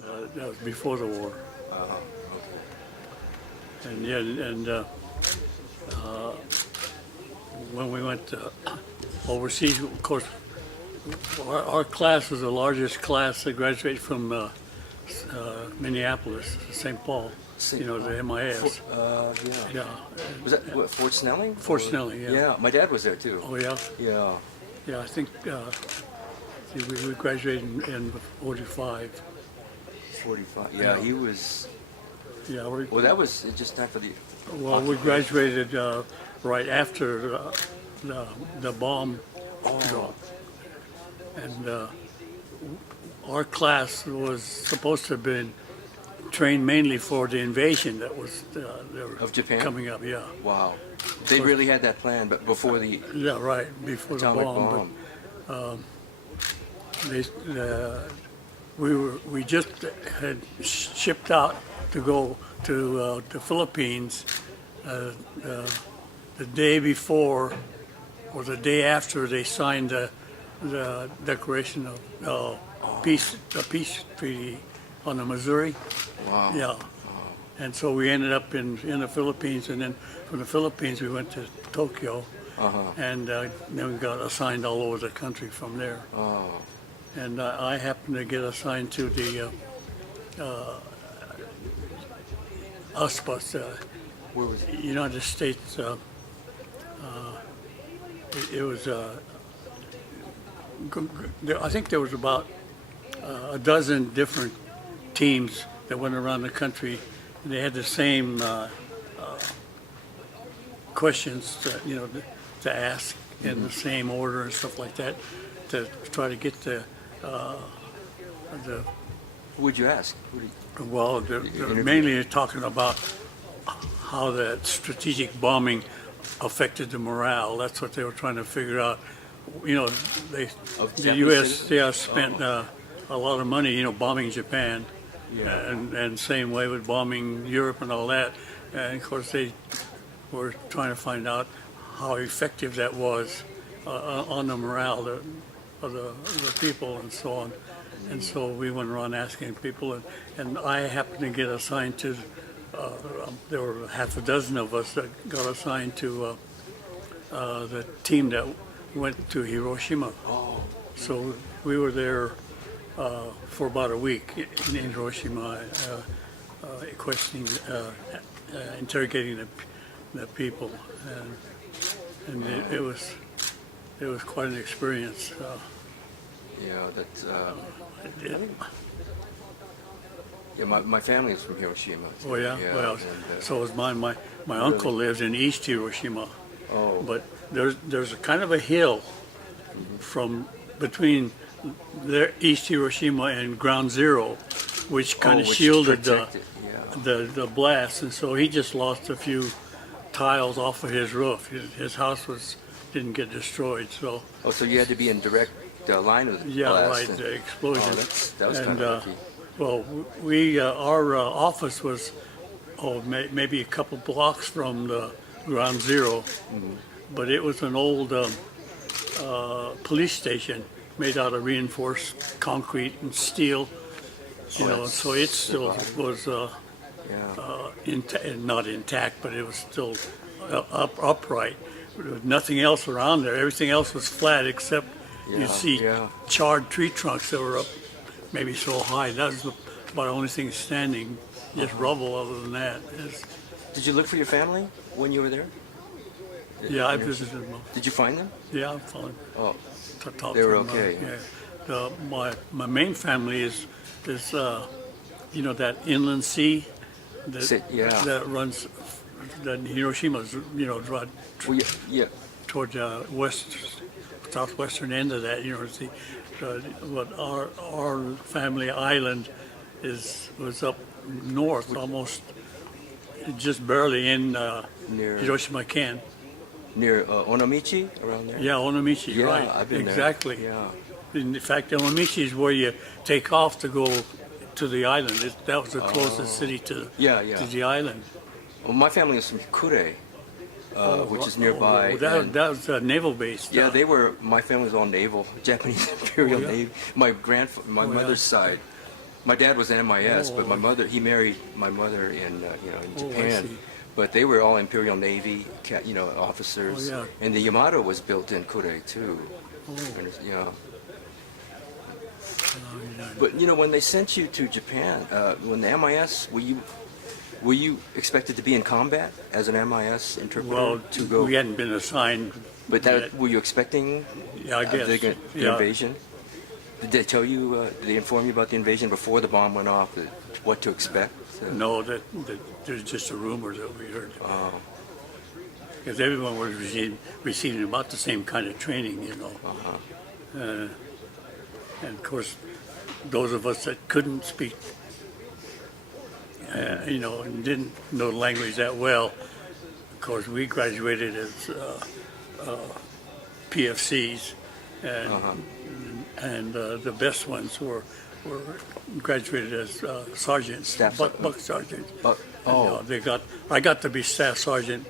That was before the war. Okay. And yeah, and when we went overseas, of course, our class was the largest class that graduated from Minneapolis, St. Paul. St. You know, the MIS. Yeah. Yeah. Was that what, Fort Snelling? Fort Snelling, yeah. Yeah, my dad was there too. Oh, yeah? Yeah. Yeah, I think we graduated in 45. 45. Yeah, Yeah. he was. Yeah, Well, that was just time for the. well, we graduated right after the bomb dropped. And our class was supposed to have been trained mainly for the invasion that was Of Japan? coming up. Yeah, Wow. They really had that plan, but before the yeah, right before the atomic bomb. bomb. But we just had shipped out to go to the Philippines the day before or the day after they signed the Declaration of Peace, the peace treaty on the Missouri. Wow. Yeah. And so we ended up in the Philippines, and then from the Philippines we went to Tokyo, and then we got assigned all over the country from there. Oh. And I happened to get assigned to the USPAS, Where was it? United States. It was. I think there was about a dozen different teams that went around the country. And they had the same questions, to ask in the same order and stuff like that, to try to get the Who'd you ask? well, they're mainly talking about how that strategic bombing affected the morale. That's what they were trying to figure out. You know, the Japanese U.S. spent a lot of money, bombing Japan, Yeah. and same way with bombing Europe and all that. And of course, they were trying to find out how effective that was on the morale of the people and so on. And so we went around asking people, and I happened to get assigned to. There were half a dozen of us that got assigned to the team that went to Hiroshima. Oh. So we were there for about a week in Hiroshima, questioning, interrogating the people, and it was quite an experience. Yeah, that's. Yeah, my family is from Hiroshima. Oh yeah, well, and, so was mine. My uncle lives in East Hiroshima, but there's a kind of a hill from between their East Hiroshima and Ground Zero, which kind of shielded the blast, and so he just lost a few tiles off of his roof. His house didn't get destroyed, so. Oh, so you had to be in direct line of the Yeah, blast. right, the explosion. Oh, that was kind of lucky. Well, our office was maybe a couple blocks from the Ground Zero, but it was an old police station made out of reinforced concrete and steel, so it still was not intact, but it was still upright. There was nothing else around there. Everything else was flat except you'd see charred tree trunks that were up maybe so high. That was about the only thing standing, just rubble other than that. Did you look for your family when you were there? Yeah, I visited them. Did you find them? Yeah, I found them. Oh, Talk they were to them, okay. Yeah. My main family is that inland sea that runs, that Hiroshima's, right toward the southwestern end of that university. But our family island was up north, almost just barely in near Hiroshima-ken. Near Onomichi, around there? Yeah, Onomichi, Yeah, right. I've been exactly. there. Yeah. In fact, Onomichi is where you take off to go to the island. That was the closest city to the island. Well, my family is from Kure, which is nearby. That was a naval base. Yeah, my family was all naval, Japanese Imperial Navy. My mother's side My dad was an MIS, but my Oh. mother, he married my mother in, in Oh, I Japan. see. But they were all Imperial Navy, officers. Oh, yeah. And the Yamato was built in Kure too. Oh. Yeah. But when they sent you to Japan, when the MIS, were you expected to be in combat as an MIS interpreter Well, to go? we hadn't been assigned. But yet. were you expecting Yeah, I guess. the Yeah. invasion? Did they tell you? Did they inform you about the invasion before the bomb went off? What to expect? No, that there's just a rumor that we heard. Oh. Because everyone was receiving about the same kind of training, and of course, those of us that couldn't speak, and didn't know the language that well, of course, we graduated as PFCs, and the best ones were graduated as sergeants, Staff buck sergeants. But, And, I got to be staff sergeant.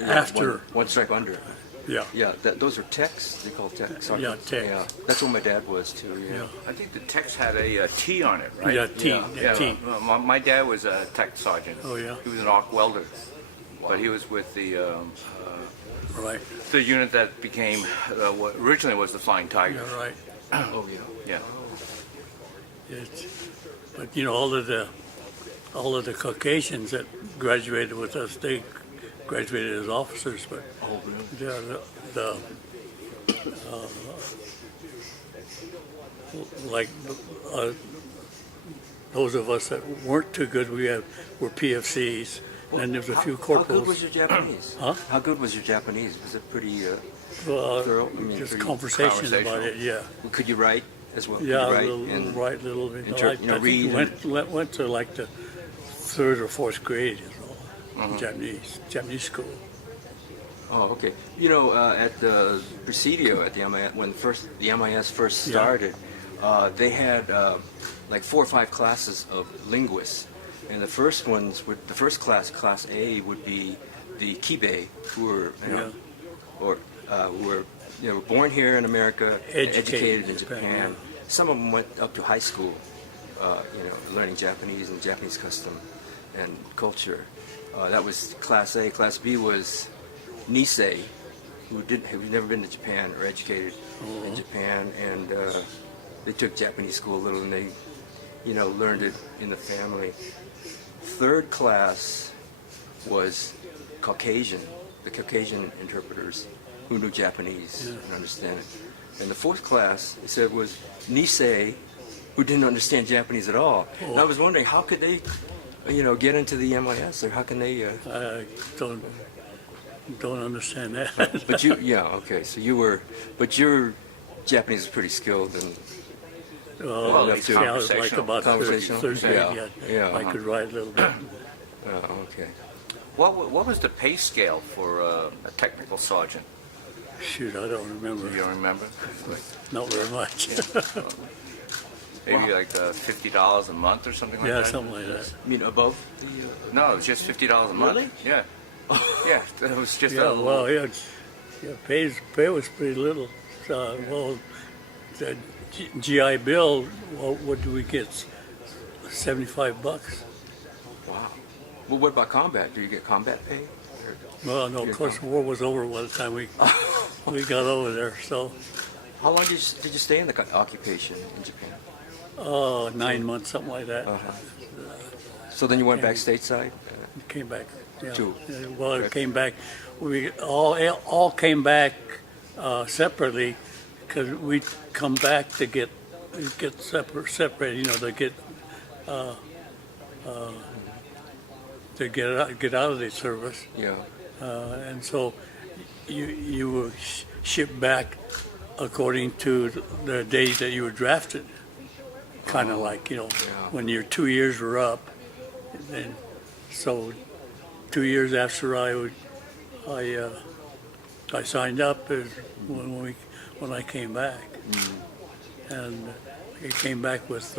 After. one stripe under. Yeah. Yeah, those are techs. They call techs. Yeah, techs. Yeah, that's what my dad was too. Yeah. I think the text had a T on it, right? Yeah, T. Yeah. Yeah, T. My dad was a tech sergeant. Oh, yeah? He was an arc welder, but he was with Right. the unit that became what originally was the Flying Tiger. Yeah, right. Oh yeah. Yeah. But all of the Caucasians that graduated with us, they graduated as officers, but Oh really? like those of us that weren't too good, were PFCs, and there was a few How good corporals. was your Japanese? Huh? How good was your Japanese? Was it pretty thorough? I mean, Just pretty conversation about it, yeah. Could you write as well? Could Yeah, you a write little, and- write a little bit. I read think went to like the third or fourth grade, Japanese school. Oh, okay. At the Presidio, at the MIS, when the MIS first Yeah. started, they had like 4 or 5 classes of linguists, and the first class, Class A, would be the Kibe, who were, who were born here in America, educated in Japan. yeah. Some of them went up to high school, learning Japanese and Japanese custom and culture. That was Class A. Class B was Nisei, who'd never been to Japan or educated in Japan, and they took Japanese school a little, and they, learned it in the family. Third class was Caucasian, the Caucasian interpreters who knew Japanese and understand it. And the fourth class, it said, was Nisei, who didn't understand Japanese at all. And I was wondering, how could they, get into the MIS, or how can they? I don't understand that. But okay. So but your Japanese is pretty skilled, and Well, Well, see, I was like about third Conversational. grade. Yeah, I could write a little bit. okay. What was the pay scale for a technical sergeant? Shoot, I don't remember. Do you remember? Not very much. Maybe like $50 a month or something like Yeah, that? something like that. I mean, above the. No, it was just $50 a month. Really? Yeah. Yeah, it was just Yeah, a little... well, pay was pretty little. The GI Bill, what do we get? $75. Wow. Well, what about combat? Do you get combat pay? Well, no, of course, the war was over by the time we got over there. So, How long did you stay in the occupation in Japan? 9 months, something like that. So then you went back stateside? Came back. Yeah. Two. Well, it came back. We all came back separately because we'd come back to get separated. To get out of the service, Yeah. and so you were shipped back according to the days that you were drafted. Kind of like when your 2 years were up, and so 2 years after I signed up is when I came back, and I came back with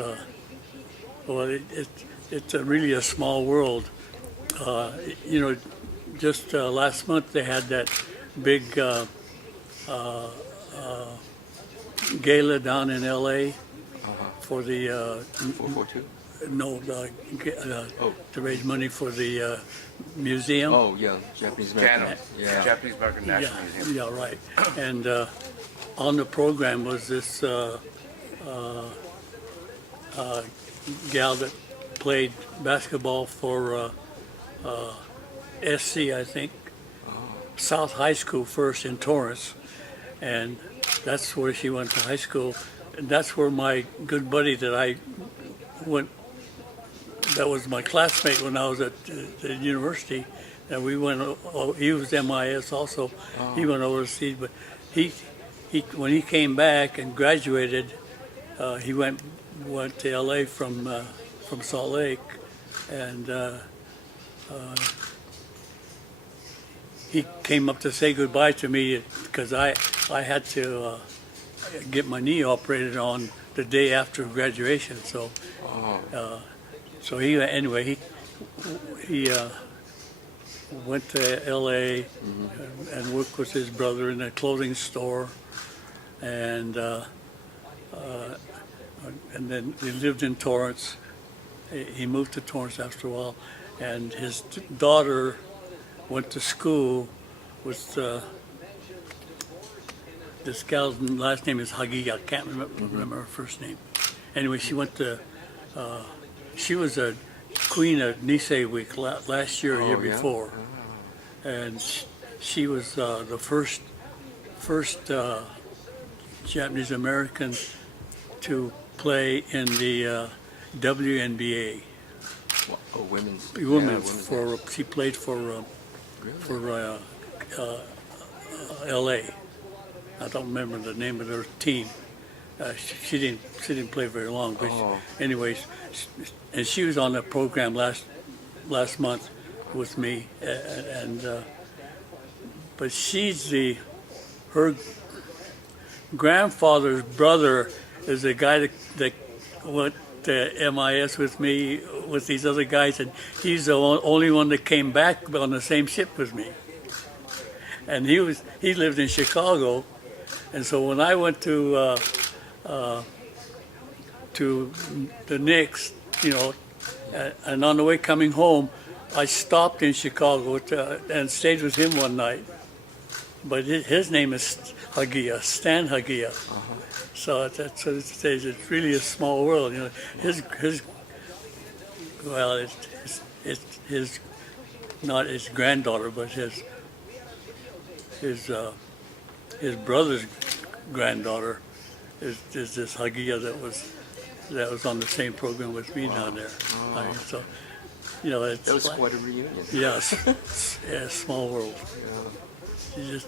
it's really a small world. Just last month they had that big gala down in L.A. for the 442. no Oh. to raise money for the museum. Oh yeah, Japanese American. Canon. Yeah. Japanese American National Yeah, Museum. yeah, right. And on the program was this gal that played basketball for SC, I think, South High School first in Torrance, and that's where she went to high school. And that's where my good buddy that I went, that was my classmate when I was at the university, and we went. He was MIS also. He went overseas, but he when he came back and graduated, he went to LA from Salt Lake, and he came up to say goodbye to me because I had to get my knee operated on the day after graduation. So so he went to LA and worked with his brother in a clothing store, and then he lived in Torrance. He moved to Torrance after a while, and his daughter went to school with this gal's last name is Hagi. I can't remember her first name. Anyway, she went to. She was a queen of Nisei Week last year, or year yeah? before, and she was the first Japanese American to play in the WNBA. Oh, women's. Women's yeah, she played for Really? LA. I don't remember the name of their team. She didn't play very long, but anyways, and she was on the program last month with me, and but her grandfather's brother is the guy that went to MIS with me with these other guys, and he's the only one that came back on the same ship with me. And he lived in Chicago, and so when I went to the Knicks, and on the way coming home, I stopped in Chicago and stayed with him one night. But his name is Hagia, Stan Hagia. So it's really a small world. It's not his granddaughter, but his brother's granddaughter is this Hagia that was on the same program with me down there. So it's That was quite a reunion. yes, yeah, small world. Yeah. You just